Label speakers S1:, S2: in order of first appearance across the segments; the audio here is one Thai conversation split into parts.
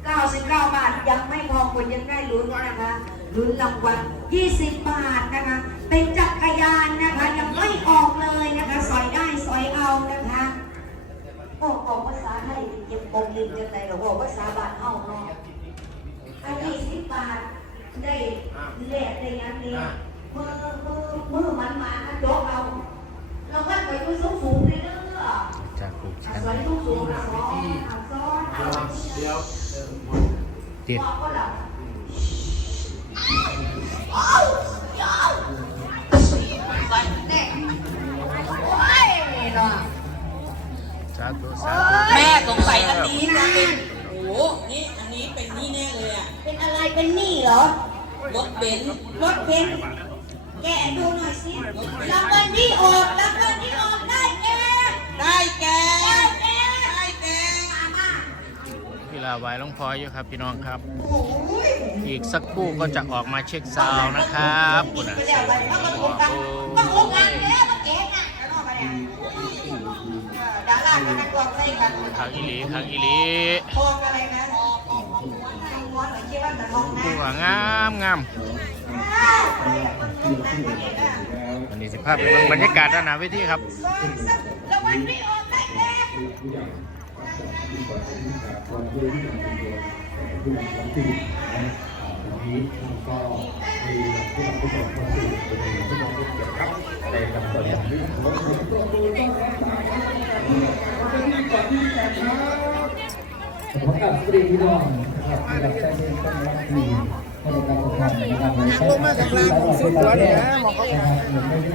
S1: 99 บาทยังไม่พอคุณยังได้ลุ้นนะคะลุ้นรางวัล20 บาทนะคะเป็นจักรยานนะคะยังไม่ออกเลยนะคะสอยได้สอยเอานะคะโอ้บอกภาษาไทยเก็บกงลืมกันไหนหรอบอกภาษาบาทเอาเนาะอัน20 บาทได้เละได้ยังนี้มือมันมาโดดเอาเราว่าไปดูสูงๆเลยเด้อ
S2: จากลูกแชม
S1: สวย
S2: ป์
S1: สูงๆนะซ้อนเดี๋ยว
S2: เจ็ด
S1: บอกก็หลับ
S2: สาธุสาธุ
S3: แม่สงสัยอันนี้นะเป็นโอ้โหนี่อันนี้เป็นนี่แน่เลยอ่ะ
S1: เป็นอะไรเป็นหนี้เหรอ
S3: รถเบนซ์
S1: รถเบนซ์แกะดูหน่อยสิรางวัลที่ออกรางวัลที่ออกได้แก่
S3: ได้แก
S1: ได้แก่
S3: ได้แก
S2: กีฬาไหวหลวงพ่ออยู่ครับพี่น้องครับ
S1: โอ้ย
S2: อีกสักครู่ก็จะออกมาเช็คซาวน์นะครับคุณอ่ะ
S1: ไปแล้วไปแล้วก็โครงการแล้วมาเก็บน่ะแล้วก็มาเนี่ยดารากับนักร้องใส่กัน
S2: ทางอีหลีทางอีหลี
S1: ทองอะไรนะทองม้วนเหรอคิดว่าแต่ทองนะ
S2: ตัวงามงามวันนี้สิภาพเป็นบรรยากาศด้านหน้าเวทีครับ
S1: รางวัลที่ออกได้แก่
S4: ผมกับสตรีพี่น้องนะครับในหลักใจเป็นต้นรักดีในการประกอบนะครับในการมาจากร้านสุดยอดเลยนะมองเขานะครับเหมือนไม่ได้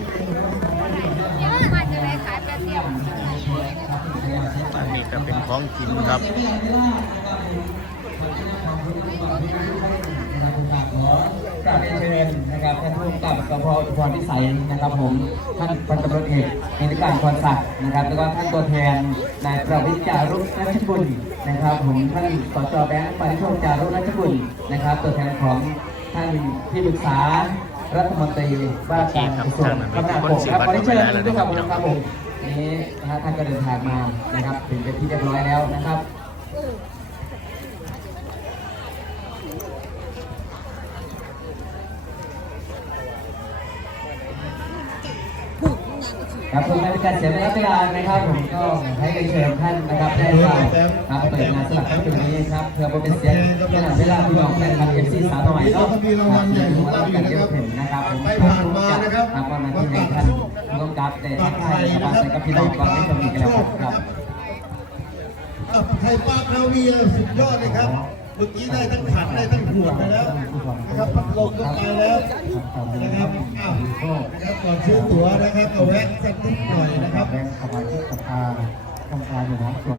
S2: อันนี้ก็เป็นของกินครับ
S4: กราบเรียนเชิญนะครับท่านผู้กำกับกพพรพิสัยนะครับผมท่านพันตำรวจเอกนิติการพรศักดิ์นะครับแล้วก็ท่านตัวแทนนายประวิทย์จารุรัชบุญนะครับผมท่านสจแบงค์ปริโชคจารุรัชบุญนะครับตัวแทนของท่านที่ปรึกษารัฐมนตรีว่าการกระทรวงคมนาคมครับขอเรียนเชิญทุกท่านครับผมนี้ท่านก็เดินทางมานะครับถึงเป็นที่เรียบร้อยแล้วนะครับครับผมในการเสียเวลานะครับผมก็ให้เชิญท่านนะครับได้มาครับเปิดงานสลับตรงนี้ครับเพื่อเป็นเสียงเวลาพี่น้องแฟนคลับFCสาวหน่อยเนาะมีรางวัลใหญ่ของเราอยู่นะครับผมไปผ่านมานะครับครับวันนั้นที่ให้ท่านร่วมกับได้ทักทายนะครับใส่กับพี่น้องก่อนที่จะมีกันแล้วครับ
S5: ไทยปาคาวีสุดยอดเลยครับเมื่อกี้ได้ทั้งขันได้ทั้งขวดไปแล้วนะครับพัดลมก็ไปแล้วนะครับอ้าวนะครับก่อนซื้อตั๋วนะครับเอาแวะสักนิดหน่อยนะครับแบงค์สมาชิกสภาต้องการอยู่นะ